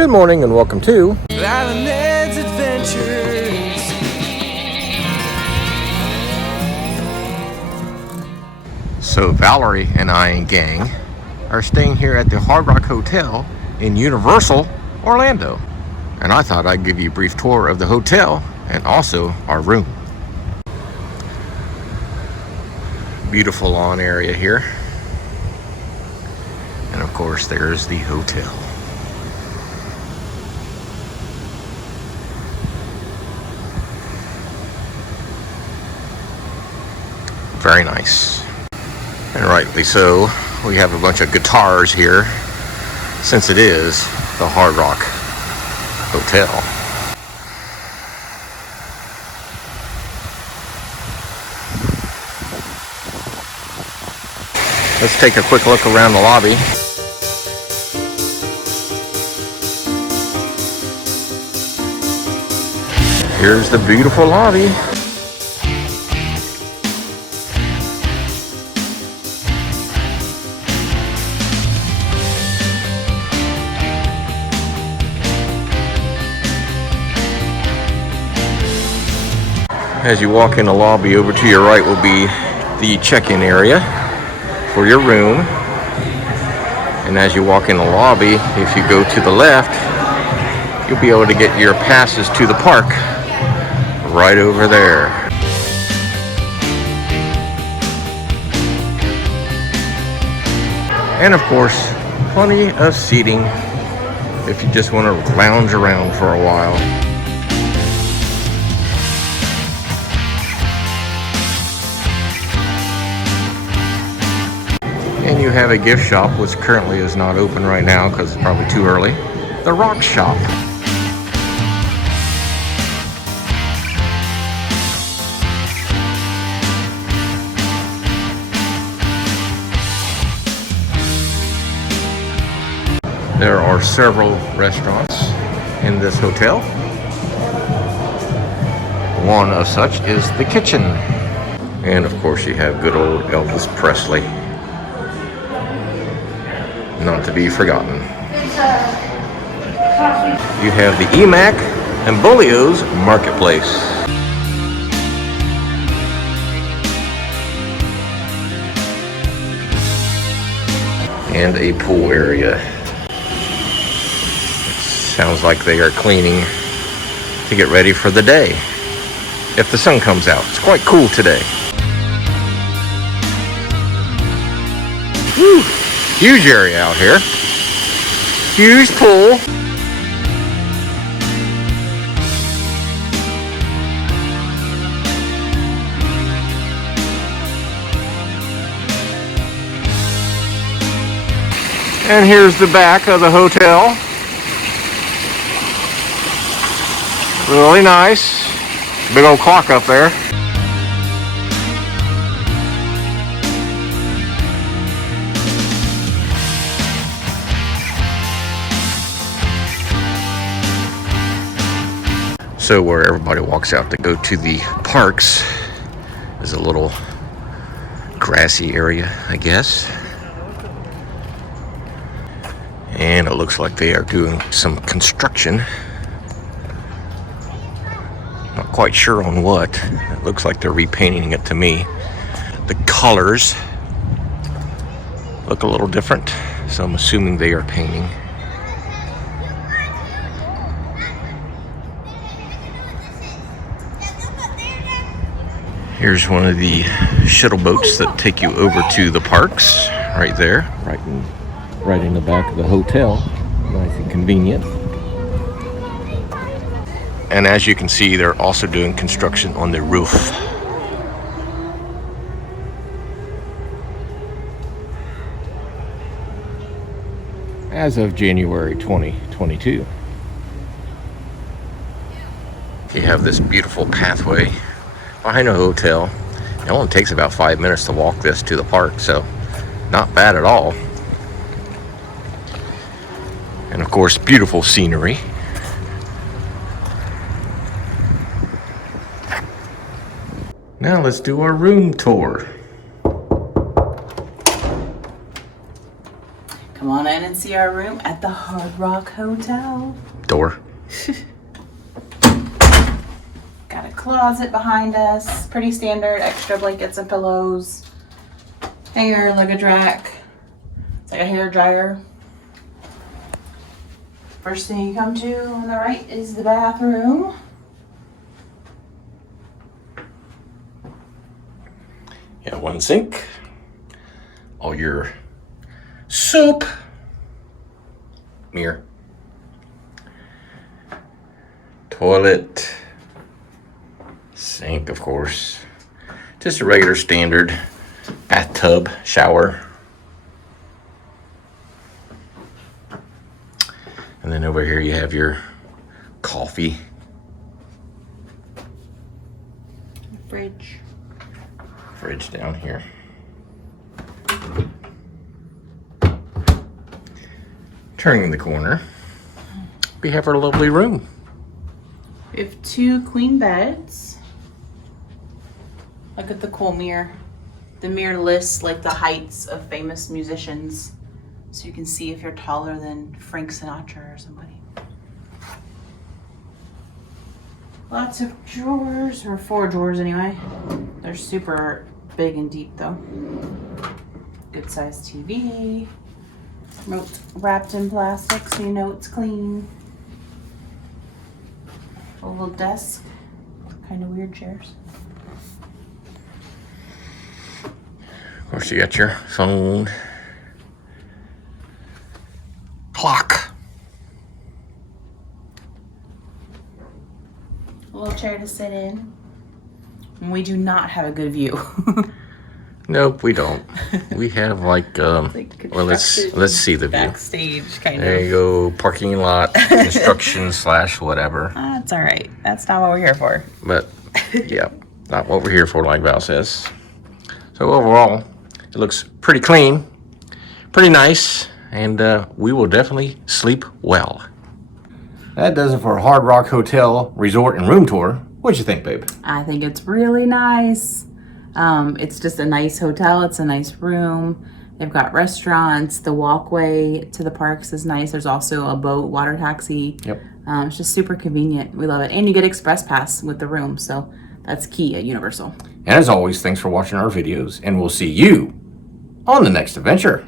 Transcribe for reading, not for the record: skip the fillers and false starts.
Good morning and welcome to Island Ed's Adventures. So Valerie and I and gang are staying here at the Hard Rock Hotel in Universal, Orlando. And I thought I'd give you a brief tour of the hotel and also our room. Beautiful lawn area here. And of course there's the hotel. Very nice. And rightly so. We have a bunch of guitars here since it is the Hard Rock Hotel. Let's take a quick look around the lobby. Here's the beautiful lobby. As you walk in the lobby, over to your right will be the check-in area for your room. And as you walk in the lobby, if you go to the left, you'll be able to get your passes to the park right over there. And of course, plenty of seating if you just want to lounge around for a while. And you have a gift shop, which currently is not open right now because it's probably too early. The Rock Shop. There are several restaurants in this hotel. One of such is the Kitchen. And of course you have good old Elvis Presley. Not to be forgotten. You have the EMAC and Bolio's Marketplace. And a pool area. Sounds like they are cleaning to get ready for the day. If the sun comes out, it's quite cool today. Whew. Huge area out here. Huge pool. And here's the back of the hotel. Really nice. Big old clock up there. So where everybody walks out to go to the parks is a little grassy area, I guess. And it looks like they are doing some construction. Not quite sure on what. It looks like they're repainting it to me. The colors look a little different, so I'm assuming they are painting. Here's one of the shuttle boats that take you over to the parks, right there, right in the back of the hotel. Nice and convenient. And as you can see, they're also doing construction on the roof. As of January 2022. You have this beautiful pathway behind a hotel. It only takes about 5 minutes to walk this to the park, so not bad at all. And of course, beautiful scenery. Now let's do our room tour. Come on in and see our room at the Hard Rock Hotel. Door. Got a closet behind us. Pretty standard. Extra blankets and pillows. Hanger, luggage rack. It's like a hair dryer. First thing you come to on the right is the bathroom. Yeah, one sink. All your soap. Mirror. Toilet. Sink, of course. Just a regular standard bathtub, shower. And then over here you have your coffee. Fridge. Fridge down here. Turning the corner, we have our lovely room. We have 2 queen beds. Look at the cool mirror. The mirror lists like the heights of famous musicians, so you can see if you're taller than Frank Sinatra or somebody. Lots of drawers, or 4 drawers anyway. They're super big and deep though. Good sized TV. Remote wrapped in plastic so you know it's clean. A little desk. Kind of weird chairs. Of course, you got your phone. Clock. A little chair to sit in. And we do not have a good view. Nope, we don't. We have like, well, let's see the view. Backstage kind There of. you go, parking lot, construction / whatever. That's all right. That's not what we're here for. But yeah, not what we're here for, like Val says. So overall, it looks pretty clean, pretty nice, and we will definitely sleep well. That does it for a Hard Rock Hotel resort and room tour. What'd you think, babe? I think it's really nice. It's just a nice hotel. It's a nice room. They've got restaurants. The walkway to the parks is nice. There's also a boat, water taxi. Yep. It's just super convenient. We love it. And you get express pass with the room. So that's key at Universal. And as always, thanks for watching our videos, and we'll see you on the next adventure.